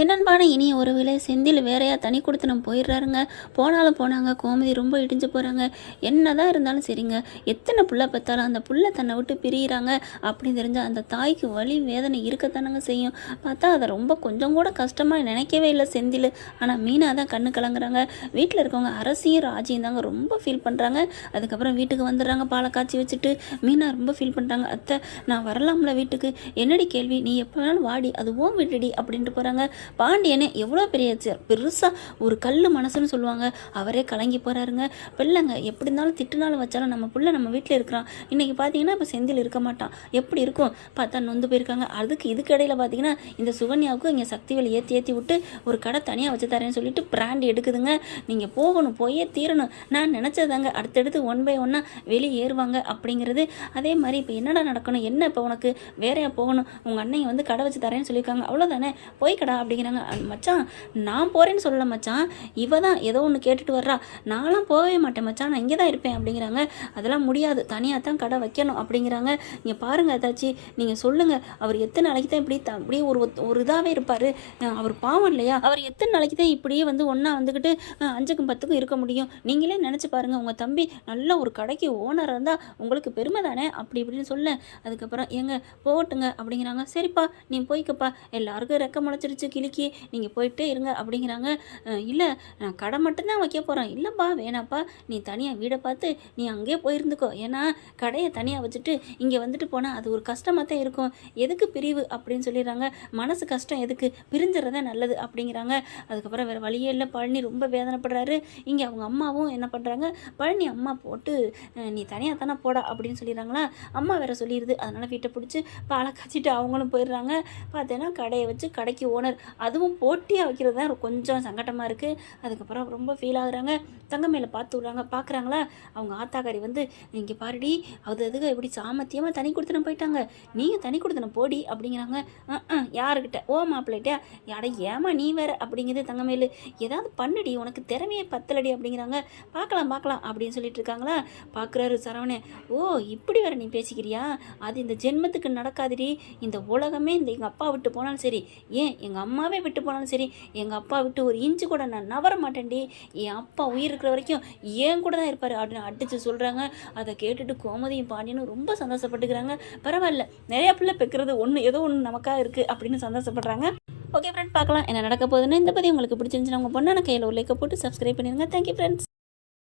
என்னன்பான இனிய உறவில் செந்தில் வேறையா தனி கொடுத்தனம் போயிடுறாருங்க. போனாலும் போனாங்க கோமதி ரொம்ப இடிஞ்சு போகிறாங்க என்னதான் இருந்தாலும் சரிங்க. எத்தனை புள்ள பெற்றாலும் அந்த புள்ள தன்னை விட்டு பிரியிறாங்க. அப்படின்னு தெரிஞ்சால் அந்த தாய்க்கு வலி வேதனை இருக்கத்தானங்க செய்யும். பார்த்தா அதை ரொம்ப கொஞ்சம் கூட கஷ்டமாக நினைக்கவே இல்லை செந்தில். ஆனால் மீனாக தான் கண்ணு கலங்குறாங்க. வீட்டில் இருக்கவங்க அரசியும் ராஜியும் தாங்க ரொம்ப ஃபீல் பண்ணுறாங்க அதுக்கப்புறம் வீட்டுக்கு வந்துடுறாங்க பாலை காய்ச்சி வச்சுட்டு. மீனா ரொம்ப ஃபீல் பண்ணுறாங்க அத்தை நான் வரலாம்ல வீட்டுக்கு. என்னடி கேள்வி? நீ எப்போ வேணாலும் வாடி. அது ஓம் விட்டுடி அப்படின்ட்டு போகிறாங்க பாண்டியனே எவ்வளோ பெரிய பெருசாக ஒரு கல் மனசுன்னு சொல்லுவாங்க. அவரே கலங்கி போகிறாருங்க பிள்ளைங்க எப்படி இருந்தாலும் திட்டுனாலும் வச்சாலும் நம்ம பிள்ளை நம்ம வீட்டில் இருக்கிறான். இன்றைக்கி பார்த்தீங்கன்னா இப்போ செந்தில் இருக்க மாட்டான். எப்படி இருக்கும்? பார்த்தா நொந்து போயிருக்காங்க. அதுக்கு இதுக்கு இடையில பார்த்தீங்கன்னா இந்த சுகன்யாவுக்கும் இங்கே சக்திவேல் ஏற்றி ஏற்றி விட்டு ஒரு கடை தனியாக வச்சு தரேன்னு சொல்லிட்டு பிராண்ட் எடுக்குதுங்க. நீங்கள் போகணும் போயே தீரணும். நான் நினச்சதாங்க. அடுத்தடுத்து ஒன் பை ஒன்னாக வெளியே ஏறுவாங்க அப்படிங்கிறது. அதே மாதிரி இப்போ என்னடா நடக்கணும்? என்ன இப்போ உனக்கு? வேறையாக போகணும். உங்கள் அண்ணையை வந்து கடை வச்சு தரேன்னு சொல்லியிருக்காங்க. அவ்வளோதானே போய் கடா அப்படிங்கிறாங்க. மச்சான் நான் போகிறேன்னு சொல்லல மச்சான். இவ தான் ஏதோ ஒன்று கேட்டுட்டு வர்றா. நான்லாம் போகவே மாட்டேன் மச்சான். நான் இங்கே தான் இருப்பேன் அப்படிங்கிறாங்க. அதெல்லாம் முடியாது. தனியாக தான் கடை வைக்கணும் அப்படிங்கிறாங்க. நீங்கள் பாருங்கள் ஏதாச்சி நீங்கள் சொல்லுங்கள் அவர் எத்தனை நாளைக்கு தான் இப்படி த- அப்படியே ஒரு ஒத்- ஒரு இதாகவே இருப்பார். அவர் பாவம் இல்லையா? அவர் எத்தனை நாளைக்கு தான் இப்படியே வந்து ஒன்றா வந்துக்கிட்டு அஞ்சுக்கும் பத்துக்கும் இருக்க முடியும்? நீங்களே நினச்சி பாருங்கள் உங்கள் தம்பி நல்ல ஒரு கடைக்கு ஓனராக இருந்தால் உங்களுக்கு பெருமை தானே? அப்படி இப்படின்னு சொல்ல. அதுக்கப்புறம் ஏங்க போகட்டுங்க அப்படிங்கிறாங்க. சரிப்பா நீ போய்க்கப்பா. எல்லாருக்கும் ரெக்க முளைச்சிருச்சு கிளிக்கி நீங்கள் போயிட்டே இருங்க அப்படிங்கிறாங்க. இல்லை நான் கடை மட்டும்தான் வைக்க போகிறேன் இல்லைப்பா வேணாப்பா. நீ தனியாக வீடை பார்த்து நீ அங்கேயே போயிருந்துக்கோ. ஏன்னா கடையை தனியாக வச்சுட்டு இங்கே வந்துட்டு போனால் அது ஒரு கஷ்டமாக தான் இருக்கும். எதுக்கு பிரிவு? அப்படின்னு சொல்லிடுறாங்க. மனசு கஷ்டம் எதுக்கு? பிரிஞ்சுறதே நல்லது அப்படிங்கிறாங்க. அதுக்கப்புறம் வேறு வழியே இல்லை. பழனி ரொம்ப வேதனைப்படுறாரு. இங்கே அவங்க அம்மாவும் என்ன பண்ணுறாங்க பழனி அம்மா போட்டு நீ தனியாக தானே போடா அப்படின்னு சொல்லிடுறாங்களா. அம்மா வேற சொல்லிடுது. அதனால் வீட்டை பிடிச்சி பாலை காய்ச்சிட்டு அவங்களும் போயிடுறாங்க. பார்த்தேன்னா கடையை வச்சு கடைக்கு ஓனர் அதுவும் போட்டியாக வைக்கிறது தான் கொஞ்சம் சங்கடமாக இருக்குது அதுக்கப்புறம் ரொம்ப ஃபீல் ஆகுறாங்க. தங்கமேல பார்த்து விட்றாங்க. பார்க்குறாங்களா அவங்க ஆத்தாக்காரி வந்து இங்கே பாருடி அது அதுக்கு எப்படி சாமர்த்தியமாக தனி கொடுத்தனம் போயிட்டாங்க. நீங்கள் தனி கொடுத்தனம் போடி அப்படிங்கிறாங்க. யாருக்கிட்ட ஓ மாப்பிள்ளைகிட்ட அட ஏமா நீ வேற? அப்படிங்கிறது தங்கமேலு ஏதாவது பண்ணுடி உனக்கு திறமையே பத்தலடி அப்படிங்கிறாங்க. பார்க்கலாம் பார்க்கலாம் அப்படின்னு சொல்லிட்டு இருக்காங்களா? பார்க்குறாரு சரவணே ஓ இப்படி வேற நீ பேசிக்கிறியா? அது இந்த ஜென்மத்துக்கு நடக்காதுடி. இந்த உலகமே இந்த எங்கள் அப்பா விட்டு போனாலும் சரி. ஏன் எங்கள் அம்மா அம்மாவே விட்டு போனாலும் சரி எங்கள் அப்பா விட்டு ஒரு இன்ச்சு கூட நான் நவர மாட்டேன்டி. என் அப்பா உயிர் இருக்கிற வரைக்கும் ஏன் கூட தான் இருப்பார் அப்படின்னு அடித்து சொல்கிறாங்க அதை கேட்டுட்டு கோமதியும் பாண்டியனும் ரொம்ப சந்தோஷப்பட்டுக்கிறாங்க. பரவாயில்ல நிறைய பிள்ளை பெக்கிறது ஒன்று ஏதோ ஒன்று நமக்காக இருக்குது அப்படின்னு சந்தோஷப்படுறாங்க. ஓகே ஃப்ரெண்ட் பார்க்கலாம். என்ன நடக்க போகுதுன்னு இந்த பதிவு உங்களுக்கு பிடிச்சிருந்துச்சுன்னா உங்கள் பொண்ணான கையில் ஒரு லைக்கை போட்டு சப்ஸ்கிரைப் பண்ணிடுங்க தேங்க்யூ ஃப்ரெண்ட்ஸ்